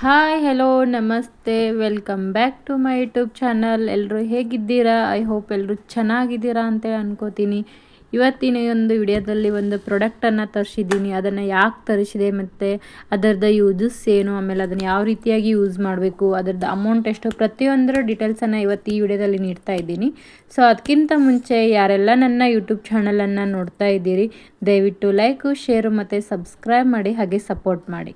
Hi hello ನಮಸ್ತೆ welcome back to my YouTube channel. ಎಲ್ಲರೂ ಹೇಗಿದ್ದೀರಾ? ಐ ಹೋಪ್ ಎಲ್ಲರೂ ಚೆನ್ನಾಗಿದ್ದೀರಾ ಅಂತೇಳಿ ಅನ್ಕೋತೀನಿ. ಇವತ್ತಿನ ಒಂದು ವಿಡಿಯೋದಲ್ಲಿ ಒಂದು ಪ್ರಾಡಕ್ಟನ್ನು ತರಿಸಿದ್ದೀನಿ. ಅದನ್ನು ಯಾಕೆ ತರಿಸಿದೆ ಮತ್ತು ಅದರದ್ದು ಯೂಸಸ್ ಏನು, ಆಮೇಲೆ ಅದನ್ನು ಯಾವ ರೀತಿಯಾಗಿ ಯೂಸ್ ಮಾಡಬೇಕು, ಅದರದ್ದು ಅಮೌಂಟ್ ಎಷ್ಟು, ಪ್ರತಿಯೊಂದರ ಡೀಟೇಲ್ಸನ್ನು ಇವತ್ತು ಈ ವಿಡಿಯೋದಲ್ಲಿ ನೀಡ್ತಾ ಇದ್ದೀನಿ. ಸೊ ಅದಕ್ಕಿಂತ ಮುಂಚೆ ಯಾರೆಲ್ಲ ನನ್ನ ಯೂಟ್ಯೂಬ್ ಚಾನಲನ್ನು ನೋಡ್ತಾ ಇದ್ದೀರಿ, ದಯವಿಟ್ಟು ಲೈಕು, ಶೇರು ಮತ್ತು ಸಬ್ಸ್ಕ್ರೈಬ್ ಮಾಡಿ, ಹಾಗೆ ಸಪೋರ್ಟ್ ಮಾಡಿ.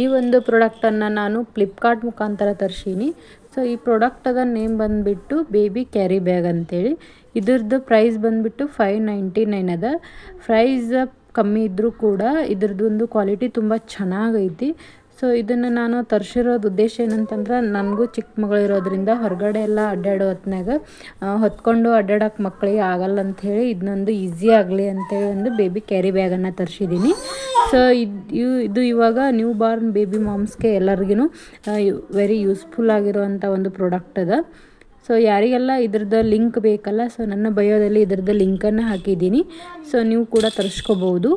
ಈ ಒಂದು ಪ್ರಾಡಕ್ಟನ್ನು ನಾನು ಫ್ಲಿಪ್ಕಾರ್ಟ್ ಮುಖಾಂತರ ತರಿಸೀನಿ. ಸೊ ಈ ಪ್ರಾಡಕ್ಟದ ನೇಮ್ ಬಂದುಬಿಟ್ಟು ಬೇಬಿ ಕ್ಯಾರಿ ಬ್ಯಾಗ್ ಅಂತೇಳಿ. ಇದ್ರದ್ದು ಪ್ರೈಸ್ ಬಂದುಬಿಟ್ಟು $599 ಅದ. ಪ್ರೈಸ್ ಕಮ್ಮಿ ಇದ್ದರೂ ಕೂಡ ಇದ್ರದ್ದು ಒಂದು ಕ್ವಾಲಿಟಿ ತುಂಬ ಚೆನ್ನಾಗೈತಿ. ಸೊ ಇದನ್ನು ನಾನು ತರಿಸಿರೋದು ಉದ್ದೇಶ ಏನಂತಂದ್ರೆ, ನನಗೂ ಚಿಕ್ಕ ಮಗಳಿರೋದ್ರಿಂದ ಹೊರಗಡೆ ಎಲ್ಲ ಅಡ್ಡಾಡೋ ಹೊತ್ನಾಗ ಹೊತ್ಕೊಂಡು ಅಡ್ಡಾಡೋಕೆ ಮಕ್ಕಳಿಗೆ ಆಗಲ್ಲ ಅಂಥೇಳಿ ಇದನ್ನೊಂದು ಈಸಿ ಆಗಲಿ ಅಂಥೇಳಿ ಒಂದು ಬೇಬಿ ಕ್ಯಾರಿ ಬ್ಯಾಗನ್ನು ತರಿಸಿದ್ದೀನಿ. ಸೊ ಇದು ಇವಾಗ ನ್ಯೂ ಬಾರ್ನ್ ಬೇಬಿ ಮಾಮ್ಸ್ಗೆ ಎಲ್ಲರಿಗೂ ವೆರಿ ಯೂಸ್ಫುಲ್ ಆಗಿರುವಂಥ ಒಂದು ಪ್ರಾಡಕ್ಟ್ ಅದ. ಸೊ ಯಾರಿಗೆಲ್ಲ ಇದ್ರದ್ದು ಲಿಂಕ್ ಬೇಕಲ್ಲ, ಸೊ ನನ್ನ ಬಯೋದಲ್ಲಿ ಇದ್ರದ್ದು ಲಿಂಕನ್ನು ಹಾಕಿದ್ದೀನಿ. ಸೊ ನೀವು ಕೂಡ ತರಿಸ್ಕೋಬೋದು.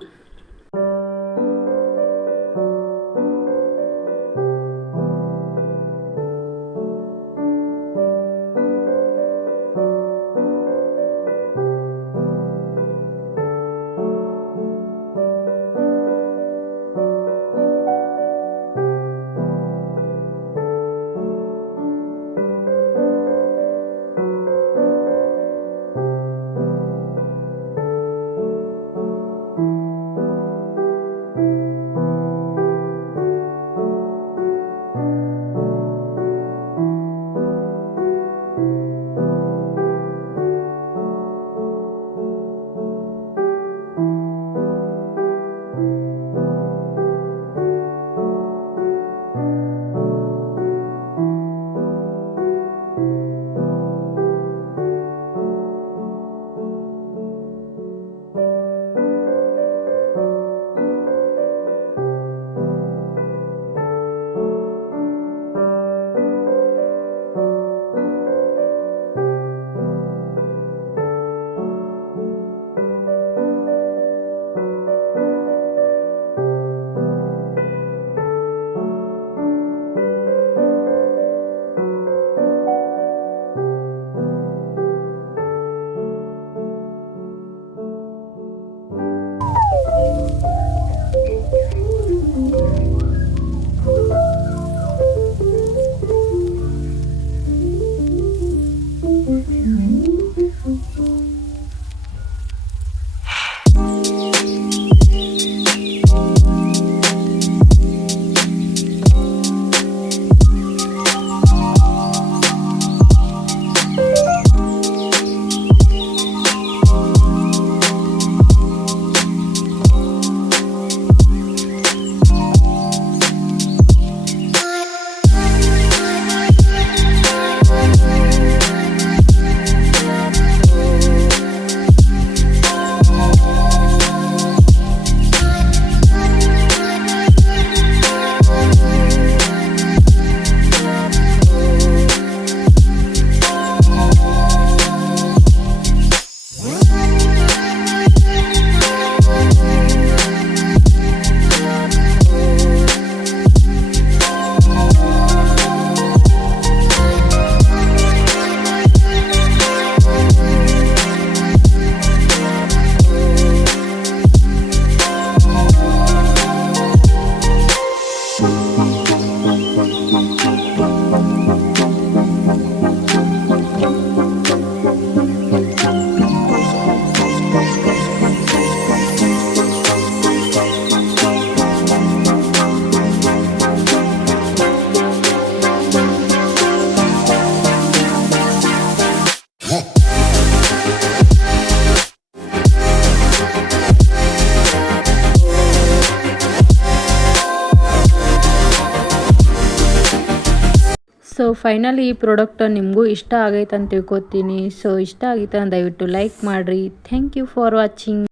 ಸೊ ಫೈನಲಿ ಈ ಪ್ರಾಡಕ್ಟ್ ನಿಮಗೂ ಇಷ್ಟ ಆಗೈತೆ ಅಂತ ತಿಳ್ಕೊತೀನಿ. ಸೊ ಇಷ್ಟ ಆಗಿತ್ತು ದಯವಿಟ್ಟು ಲೈಕ್ ಮಾಡಿರಿ. Thank you for watching.